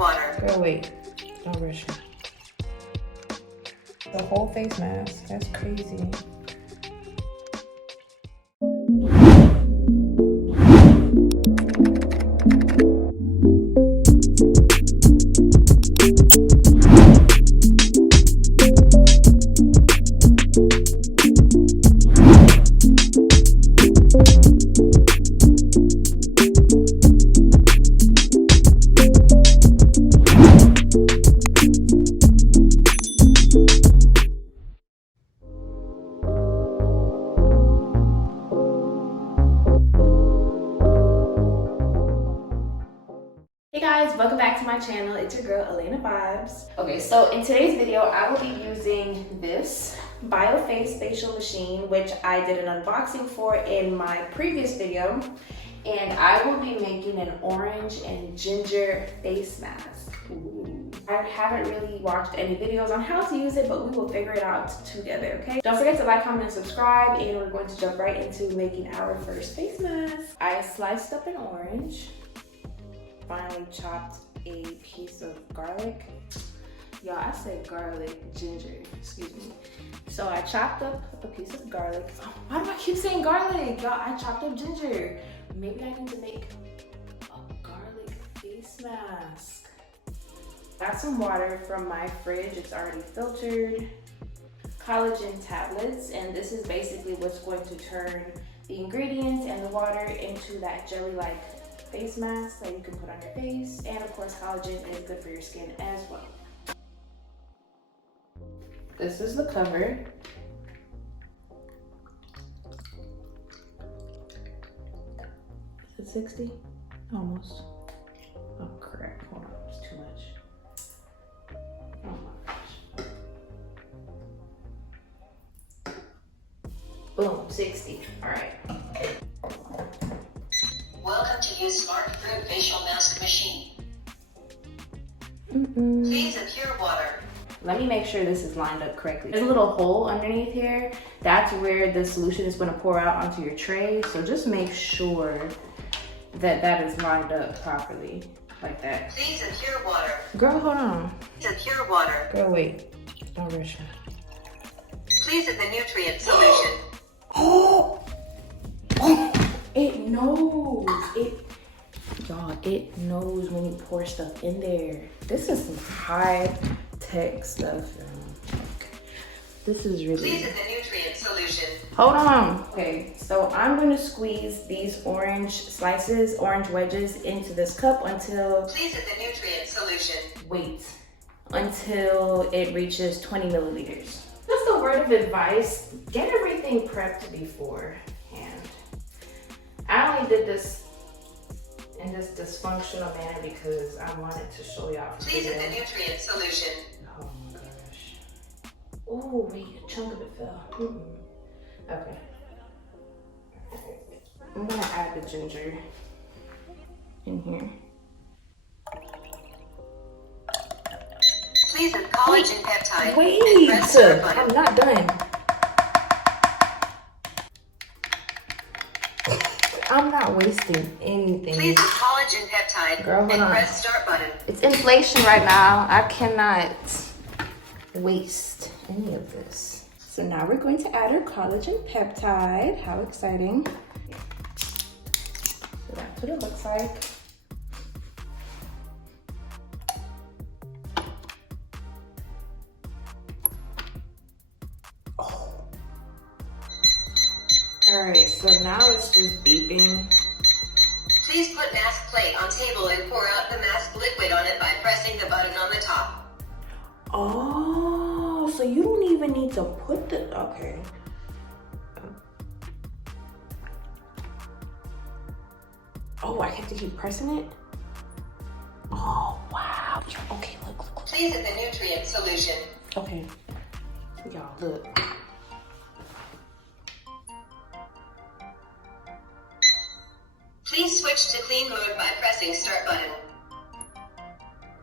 water. Girl, wait. Don't rush it. The whole face mask. That's crazy. Hey guys, welcome back to my channel. It's your girl Elena Vibes. Okay, so in today's video I will be using this BioFace facial machine, which I did an unboxing for in my previous video, and I will be making an orange and ginger face mask. Ooh. I haven't really watched any videos on how to use it, but we will figure it out together, okay? Don't forget to like, comment, and subscribe, and we're going to jump right into making our first face mask. I sliced up an orange. Finally chopped a piece of garlic. Y'all, I said garlic, ginger, excuse me. So I chopped up a piece of garlic. Why do I keep saying garlic? Y'all, I chopped up ginger. Maybe I need to make a garlic face mask. Got some water from my fridge. It's already filtered. Collagen tablets, and this is basically what's going to turn the ingredients and the water into that jelly-like face mask that you can put on your face. And of course, collagen is good for your skin as well. This is the cover. Is it 60? Almost. Oh crap, hold on, it's too much. Oh my gosh. Boom, 60, all right. Welcome to use Smart Fruit Facial Mask Machine. Please pure water. Let me make sure this is lined up correctly. There's a little hole underneath here. That's where the solution is going to pour out onto your tray. So just make sure that that is lined up properly, like that. Please pure water. Girl, hold on. Pure water. Girl, wait. Don't rush it. Please the nutrient solution. Oh! It knows. Y'all, it knows when you pour stuff in there. This is some high-tech stuff, y'all. This is really... Please the nutrient solution. Hold on. Okay, so I'm going to squeeze these orange slices, orange wedges into this cup until... Please the nutrient solution. Wait. Until it reaches 20 milliliters. Just a word of advice. Get everything prepped beforehand. I only did this in this dysfunctional manner because I wanted to show y'all. Please the nutrient solution. Oh my gosh. Oh wait, a chunk of it fell. Okay. I'm gonna add the ginger in here. Please the collagen peptide. Wait, and press start button. I'm not done. I'm not wasting anything. Please the collagen peptide. Girl, hold and on. press start button. It's inflation right now. I cannot waste any of this. So now we're going to add our collagen peptide. How exciting. So that's what it looks like. All right, so now it's just beeping. Please put mask plate on table and pour out the mask liquid on it by pressing the button on the top. Oh, so you don't even need to put the, okay. Oh, I have to keep pressing it? Oh, wow. Okay, look. Please the nutrient solution. Okay, y'all, look. Please switch to clean mode by pressing start button.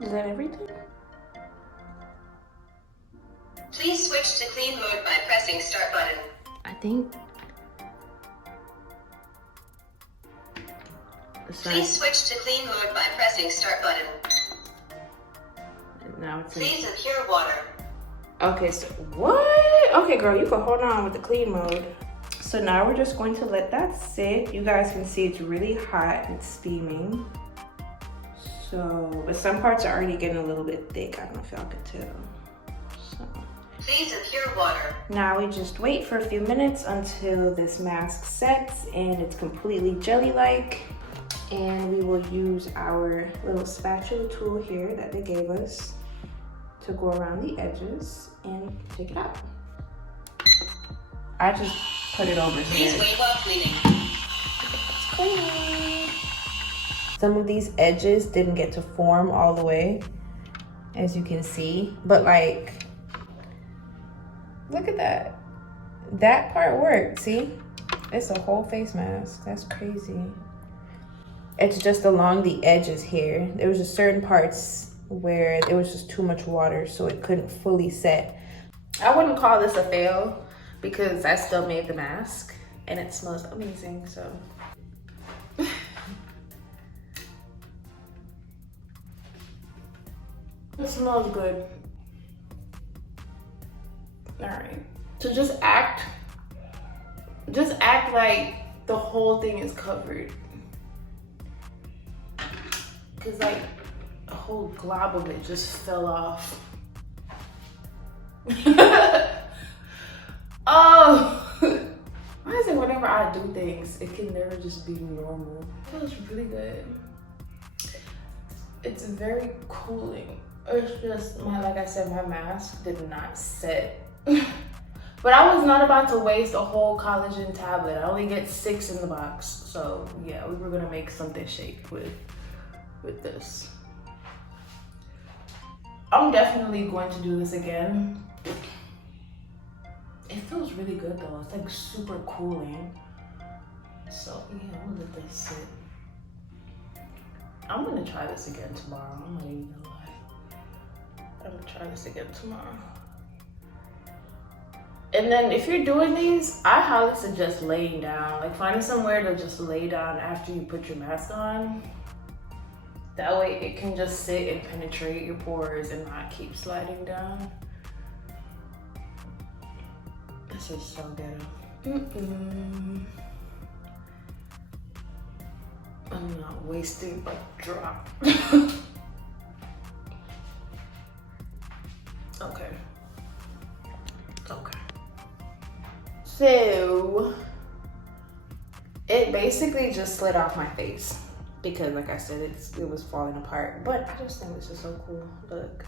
Is that everything? Please switch to clean mode by pressing start button. I think. Please switch to clean mode by pressing start button. Now it's in. Please pure water. Okay, so what? Okay, girl, you can hold on with the clean mode. So now we're just going to let that sit. You guys can see it's really hot and steaming. So, but some parts are already getting a little bit thick. I don't know if y'all could tell. So. Please pure water. Now we just wait for a few minutes until this mask sets and it's completely jelly-like. And we will use our little spatula tool here that they gave us to go around the edges and take it out. I just put it over here. Please wait while cleaning. It's cleaning. Some of these edges didn't get to form all the way, as you can see, but like, look at that. That part worked, see? It's a whole face mask, that's crazy. It's just along the edges here. There was just certain parts where there was just too much water, so it couldn't fully set. I wouldn't call this a fail because I still made the mask and it smells amazing, so. It smells good. All right, so just act like the whole thing is covered. Cause like a whole glob of it just fell off. Oh, why is it whenever I do things, it can never just be normal? It feels really good. It's very cooling. It's just, like I said, my mask did not set. But I was not about to waste a whole collagen tablet. I only get 6 in the box. So yeah, we were gonna make something shake with this. I'm definitely going to do this again. It feels really good though. It's like super cooling. So yeah, I'm gonna let this sit. I'm gonna try this again tomorrow. I'm not even gonna lie. I'm gonna try this again tomorrow. And then if you're doing these, I highly suggest laying down. Like finding somewhere to just lay down after you put your mask on. That way it can just sit and penetrate your pores and not keep sliding down. This is so ghetto. I'm not wasting a drop. Okay. So it basically just slid off my face because, like I said, it was falling apart. But I just think this is so cool. Look,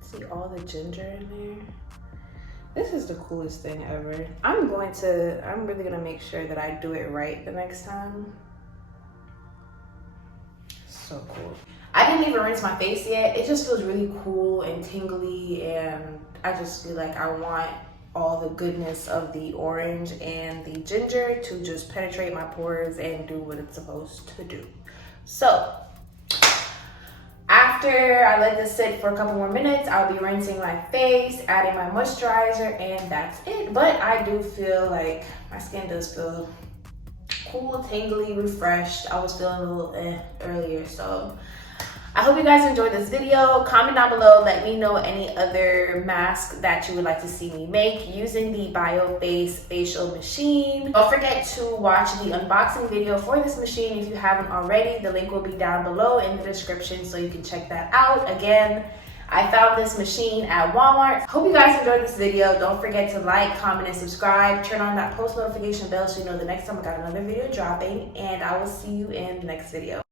see all the ginger in there. This is the coolest thing ever. I'm really gonna make sure that I do it right the next time. So cool. I didn't even rinse my face yet. It just feels really cool and tingly, and I just feel like I want all the goodness of the orange and the ginger to just penetrate my pores and do what it's supposed to do. So after I let this sit for a couple more minutes, I'll be rinsing my face, adding my moisturizer, and that's it. But I do feel like my skin does feel cool, tingly, refreshed. I was feeling a little earlier, so I hope you guys enjoyed this video. Comment down below, let me know any other masks that you would like to see me make using the BioFace facial machine. Don't forget to watch the unboxing video for this machine if you haven't already. The link will be down below in the description so you can check that out. Again, I found this machine at Walmart. Hope you guys enjoyed this video. Don't forget to like, comment, and subscribe. Turn on that post notification bell so you know the next time I got another video dropping, and I will see you in the next video.